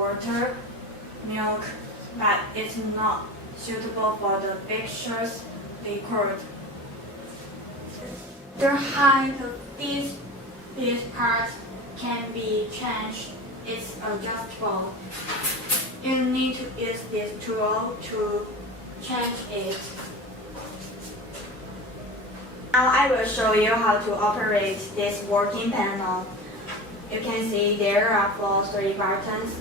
water, milk, but it's not suitable for the pictures record. The height of these parts can be changed. It's adjustable. You need to use this tool to change it. Now I will show you how to operate this working panel. You can see there are three buttons.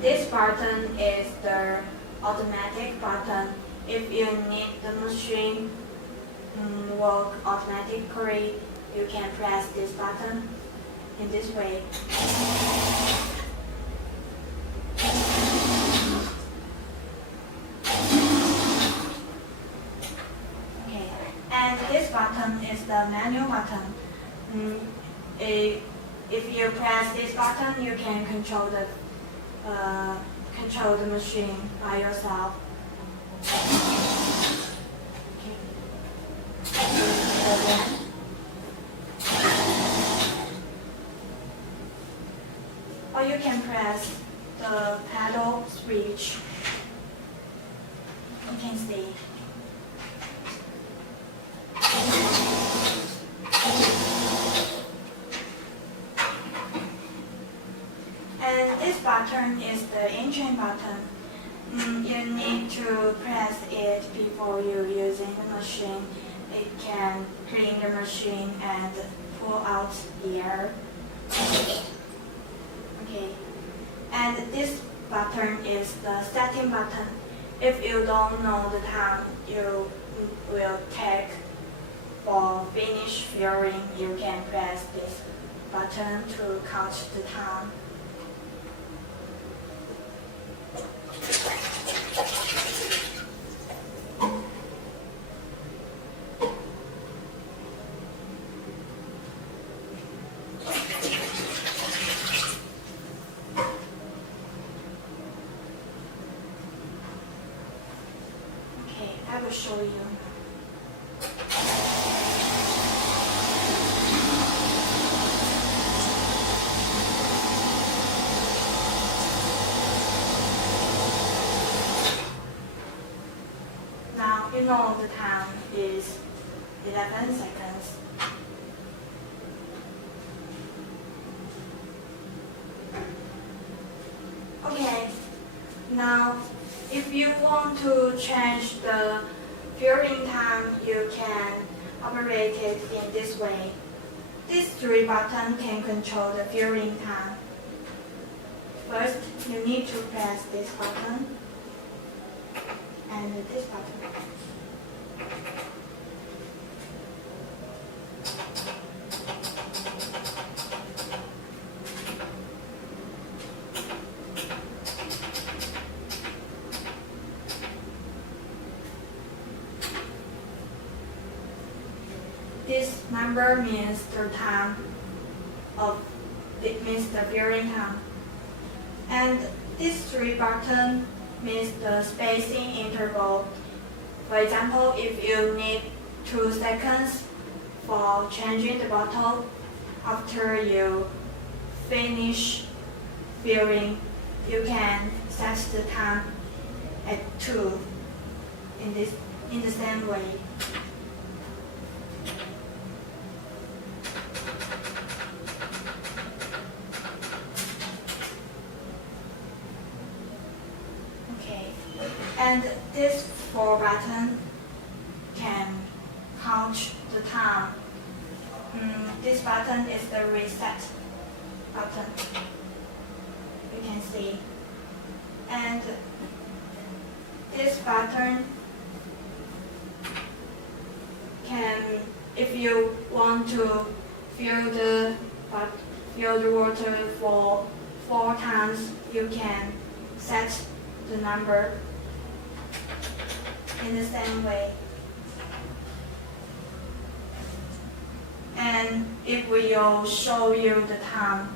This button is the automatic button. If you need the machine work automatically, you can press this button in this way. Okay, and this button is the manual button. If you press this button, you can control the machine by yourself. Or you can press the pedal switch. You can see. And this button is the engine button. You need to press it before you using the machine. It can clean the machine and pull out the air. Okay. And this button is the setting button. If you don't know the time you will take for finish filling, you can press this button to count the time. Okay, I will show you. Now you know the time is 11 seconds. Okay, now if you want to change the filling time, you can operate it in this way. These three buttons can control the filling time. First, you need to press this button and this button. This number means the time it means the filling time. And these three buttons means the spacing interval. For example, if you need 2 seconds for changing the bottle after you finish filling, you can set the time at 2 in the same way. And this 4 button can count the time. This button is the reset button. You can see. And this button can, if you want to fill the water for 4 times, you can set the number in the same way. And it will show you the time.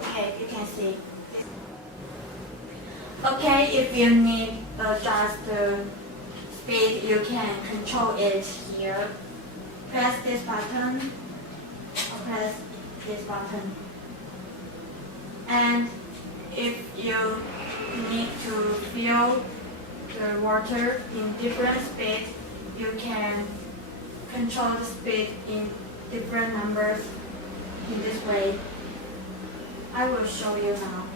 Okay, you can see. Okay, if you need adjust the speed, you can control it here. Press this button press this button. And if you need to fill the water in different speed, you can control the speed in different numbers in this way. I will show you now.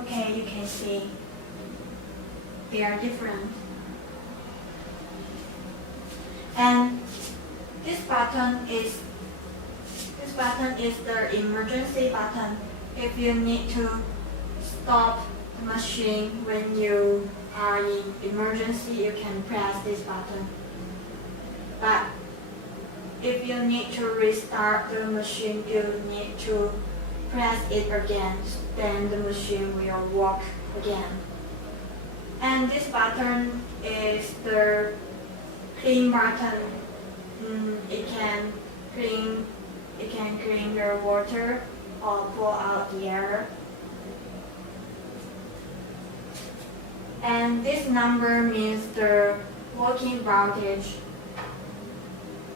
Okay, you can see they are different. And this button is the emergency button. If you need to stop the machine when you are in emergency, you can press this button. But if you need to restart the machine, you need to press it again, then the machine will work again. And this button is the clean button. It can clean the water or pour out the air. And this number means the working voltage.